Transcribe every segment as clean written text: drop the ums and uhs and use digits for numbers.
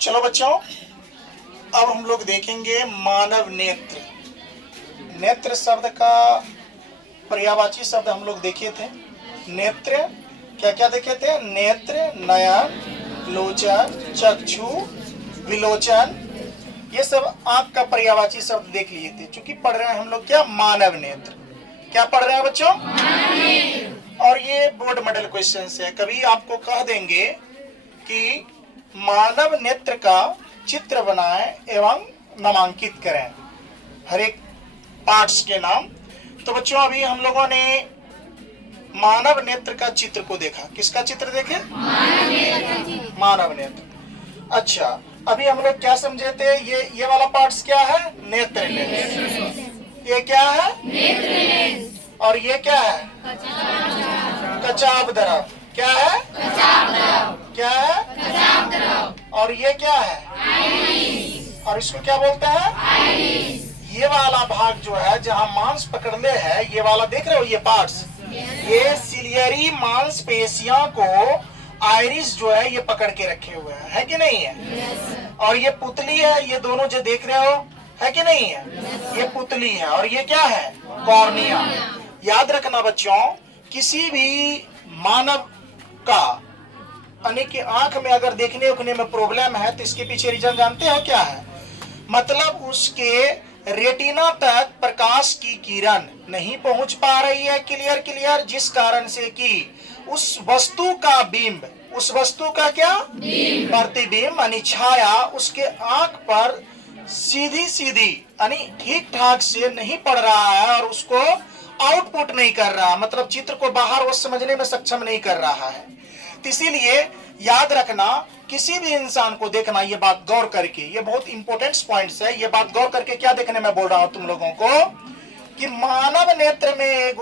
चलो बच्चों, अब हम लोग देखेंगे मानव नेत्र। नेत्र शब्द का पर्यायवाची शब्द हम लोग देखे थे। नेत्र क्या क्या देखे थे? नेत्र, नयन, लोचन, चक्षु, विलोचन, ये सब आंख का पर्यायवाची शब्द देख लिए थे। चूंकि पढ़ रहे हैं हम लोग क्या? मानव नेत्र। क्या पढ़ रहे हैं बच्चों? और ये बोर्ड मॉडल क्वेश्चन है। कभी आपको कह देंगे कि मानव नेत्र का चित्र बनाएं एवं नामांकित करें, हर एक पार्ट्स के नाम। तो बच्चों अभी हम लोगों ने मानव नेत्र का चित्र को देखा। किसका चित्र देखे? मानव नेत्र। अच्छा, अभी हम लोग क्या समझे थे? ये वाला पार्ट्स क्या है? नेत्र लेंस। ये क्या है? नेत्र लेंस। और ये क्या है? कचाप द्रव। क्या है? कचाप द्रव। क्या है? कचाप द्रव। और ये क्या है? आइरिस। और इसको क्या बोलते हैं? आइरिस। ये वाला भाग जो है जहां मांस पकड़ले है, ये वाला देख रहे हो, ये पार्ट्स, ये सिलियरी मांसपेशियों को आइरिस जो है ये पकड़ के रखे हुए है कि नहीं है? और ये पुतली है, ये दोनों जो देख रहे हो, है कि नहीं है? ये पुतली है। और ये क्या है? कॉर्निया। याद रखना बच्चों, किसी भी मानव का यानी कि आंख में अगर देखने उखने में प्रॉब्लम है तो इसके पीछे रीजन जानते हो क्या है? मतलब उसके रेटिना तक प्रकाश की किरण नहीं पहुंच पा रही है क्लियर, जिस कारण से कि उस वस्तु का बिंब, उस वस्तु का क्या? प्रतिबिंब यानी छाया उसके आंख पर सीधी यानी ठीक ठाक से नहीं पड़ रहा है और उसको आउटपुट नहीं कर रहा, मतलब चित्र को बाहर वो समझने में सक्षम नहीं कर रहा है। तो इसीलिए याद रखना, किसी भी इंसान को देखना, ये बात गौर करके, ये बहुत इंपॉर्टेंट पॉइंट्स है, ये बात गौर करके क्या देखने में बोल रहा हूं तुम लोगों को कि मानव नेत्र में एक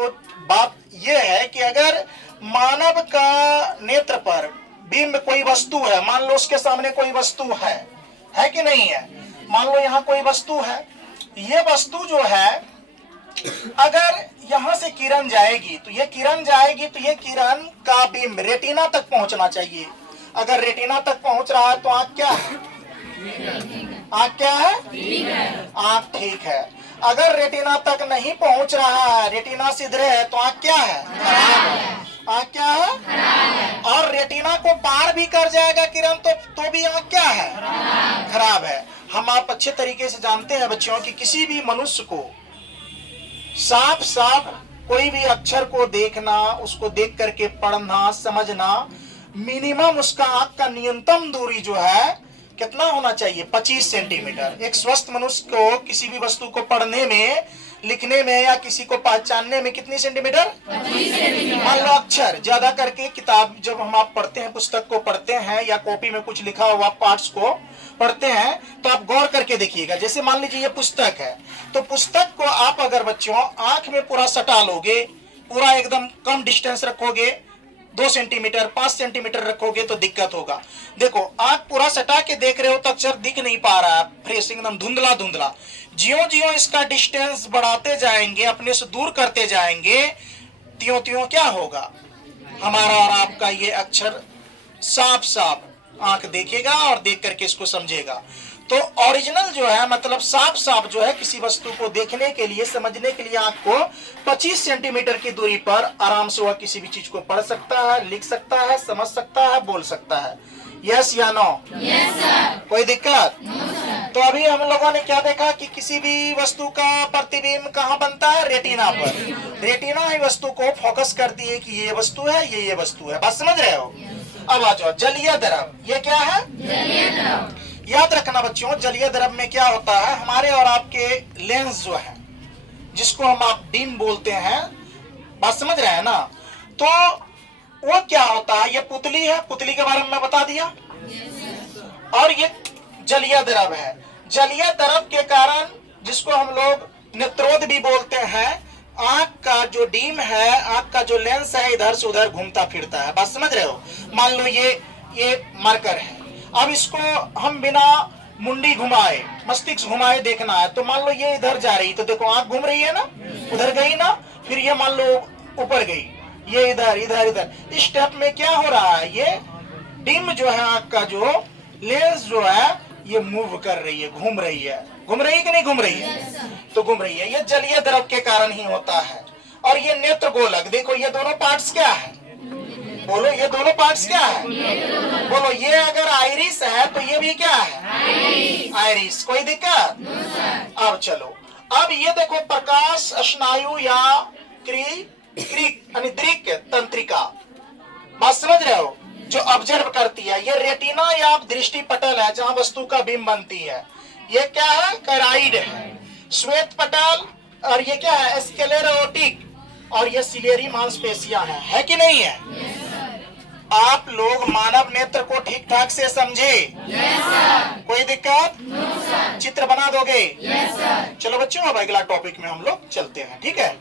बात ये है कि अगर मानव का नेत्र पर बिंब कोई वस्तु है, मान लो उसके सामने कोई वस्तु है कि नहीं है? मान लो यहाँ कोई वस्तु है, ये वस्तु जो है अगर यहां से किरण जाएगी तो ये किरण जाएगी तो ये किरण का बिंब रेटिना तक पहुंचना चाहिए। अगर रेटिना तक पहुंच रहा है तो आंख क्या है? आंख क्या है? आंख ठीक है। अगर रेटिना तक नहीं पहुंच रहा है, रेटिना सिधरे है, तो आंख क्या है? आंख क्या है? और रेटिना को पार भी कर जाएगा किरण तो भी आंख क्या है? खराब है। हम आप अच्छे तरीके से जानते हैं बच्चों कि किसी भी मनुष्य को साफ कोई भी अक्षर को देखना, उसको देख करके पढ़ना, समझना, मिनिमम उसका आंख का न्यूनतम दूरी जो है कितना होना चाहिए? 25 सेंटीमीटर। एक स्वस्थ मनुष्य को किसी भी वस्तु को पढ़ने में, लिखने में या किसी को पहचानने में कितनी सेंटीमीटर? 25 सेंटीमीटर। मान लो अक्षर ज्यादा करके, किताब जब हम आप पढ़ते हैं, पुस्तक को पढ़ते हैं या कॉपी में कुछ लिखा हुआ पार्ट्स को पढ़ते हैं तो आप गौर करके देखिएगा। जैसे मान लीजिए ये पुस्तक है, तो पुस्तक को आप अगर बच्चों आंख में पूरा सटा लोगे, पूरा एकदम कम डिस्टेंस रखोगे, 2 सेंटीमीटर 5 सेंटीमीटर रखोगे तो दिक्कत होगा। देखो आंख पूरा सटा के देख रहे हो तो अक्षर दिख नहीं पा रहा है, फ्रेश एकदम धुंधला। ज्यों इसका डिस्टेंस बढ़ाते जाएंगे, अपने से दूर करते जाएंगे, त्यों क्या होगा? हमारा और आपका ये अक्षर साफ आंख देखेगा और देख करके इसको समझेगा। तो ओरिजिनल जो है, मतलब साफ जो है, किसी वस्तु को देखने के लिए, समझने के लिए आंख को 25 सेंटीमीटर की दूरी पर आराम से वह किसी भी चीज को पढ़ सकता है, लिख सकता है, समझ सकता है, बोल सकता है। यस या नो? Yes sir. कोई दिक्कत? No sir. तो अभी हम लोगों ने क्या देखा कि किसी भी वस्तु का प्रतिबिंब कहाँ बनता है? रेटिना पर। रेटिना ही वस्तु को फोकस करती है कि ये वस्तु है, ये वस्तु है। बात समझ रहे हो? अब आ जाओ जलीय द्रव। ये क्या है? जलीय द्रव। याद रखना बच्चों, जलीय द्रव में क्या होता है, हमारे और आपके लेंस जो है, जिसको हम आप डिम बोलते हैं, बात समझ रहे हैं ना? तो वो क्या होता है, ये पुतली है, पुतली के बारे में मैं बता दिया, और ये जलीय द्रव है। जलीय द्रव के कारण, जिसको हम लोग नेत्रोद भी बोलते हैं, आंख का जो डीम है, आंख का जो लेंस है, इधर से उधर घूमता फिरता है। बात समझ रहे हो? मान लो ये मार्कर है, अब इसको हम बिना मुंडी घुमाए, मस्तिष्क घुमाए देखना है, तो मान लो ये इधर जा रही, तो देखो आंख घूम रही है ना, उधर गई ना, फिर ये मान लो ऊपर गई, ये इधर। इस स्टेप में क्या हो रहा है, ये डिम जो है आंख का जो लेंस जो है ये मूव कर रही है, घूम रही है कि नहीं घूम रही है? तो घूम रही है। ये जलीय द्रव के कारण ही होता है। और ये नेत्र गोलक, देखो ये दोनों पार्ट्स क्या है? बोलो, ये दोनों पार्ट्स क्या है? बोलो, ये अगर आइरिस है तो ये भी क्या है? आइरिस। कोई दिक्कत? अब चलो, अब ये देखो प्रकाश स्नायु या दृक तंत्रिका, बात समझ रहे हो? जो ऑब्जर्व करती है, ये रेटिना या दृष्टि पटल है जहां वस्तु का बिंब बनती है। ये क्या है? कैराइड है। श्वेत पटल, और ये क्या है? स्क्लेरोटिक, और ये सिलेरी मांसपेशियां है कि नहीं है? आप लोग मानव नेत्र को ठीक ठाक से समझे? कोई दिक्कत? चित्र बना दोगे? चलो बच्चों, अब अगला टॉपिक में हम लोग चलते हैं, ठीक है?